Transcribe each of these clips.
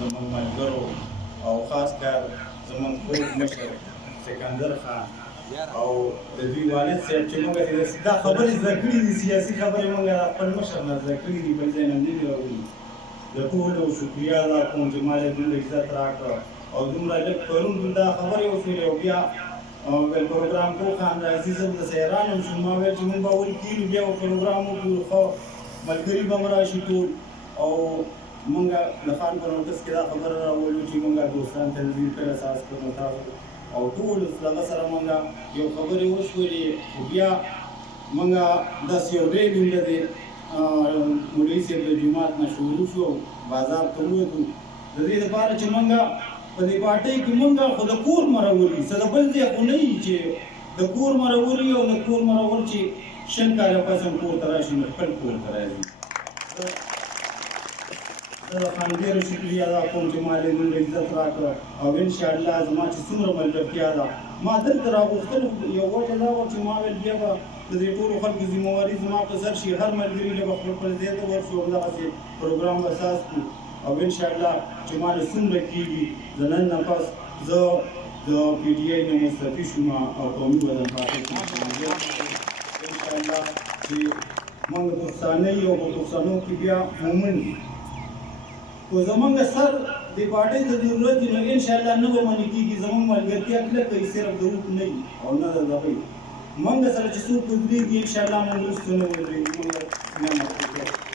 زموږ ملګرو او خاص کر زموږ خوږ مشر سکندر خان او د دوی والد صاحب چې موږ دا خبرې زده کړي دي سیاسي خبرې موږ خپل مشر نه زده کړي دي بل ځای نه دي راوړي د ټولو شکریه ادا کوم چې ما له دومره عزت راکړه او دومره لږ پرون دا خبرې وشولې او بیا بل پروګرام کو خان راځي زه د سیران هم شوم ما ویل چې موږ به اول کیلو بیا به پروګرام وکړو خو ملګري به هم راشي ټول او موږ د خان په نوټس کې دا خبره راولو چې موږ دوستان تنظیم کړی اساس کړو تاسو او ټول دغه سره موږ یو خبرې وشولې خو بیا موږ داسې یو ډریلینګ دی مولوي صاحب د جومات نه شروع شو بازار ته ووتو د دې لپاره چې موږ په دې پارټۍ کې موږ خو د کور مروري څه د بل ځای خو نه وي چې د کور مروري او د کور مرور چې شل کاله پس هم کور ته راشي نو خپل کور ته راځي زه د خان ډېره شکریه ادا کوم چې ما له دومره عزت راکړه او انشاءالله زما چې څومره ملګرتیا ده ما دلته راغوښتل یو وجه دا وه چې ما ویل بیا به د دې ټولو خلکو ذمهواري زما په سر شي هر ملګري له به خپل ځای ته ورشو همدغسې پروګرام به اساس کړو او انشاءالله چې ما له څومره کېږي د نن نه پس زه د پي ټي آی نه مستعفي شوم او قومي بدن پاتې شوم انشاءالله چې موږ پښتانه یو په پښتنو کې بیا مومن خو زموږ سر د پارټۍ ته ضرورت دی نو انشاءالله نه به منې کېږي زموږ ملګرتیا کلکه وي صرف د اوښ نه وي او نه د دغه وي موږ سره چې څوک ودرېږي انشاءالله موږ وروسته نه ودرېږو موږ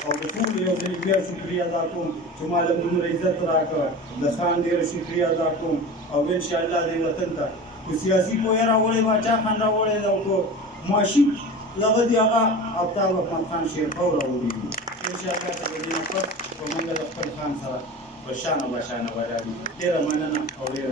او د ټولو یو ځل بیا شکریه ادا کوم چې ما له دومره عزت راکړه د خان ډېره شکریه ادا کوم او انشاءالله دې وطن ته خو سیاسي پوهه راوړی باچا خان راوړی ده او که معاشي دغه دی هغه آفتاب احمد خان شیرخوا راوړي دي انشاءالله که د دې نه پس به موږ د خپل خان سره بشانه به راځي ډېره مننه او ډېره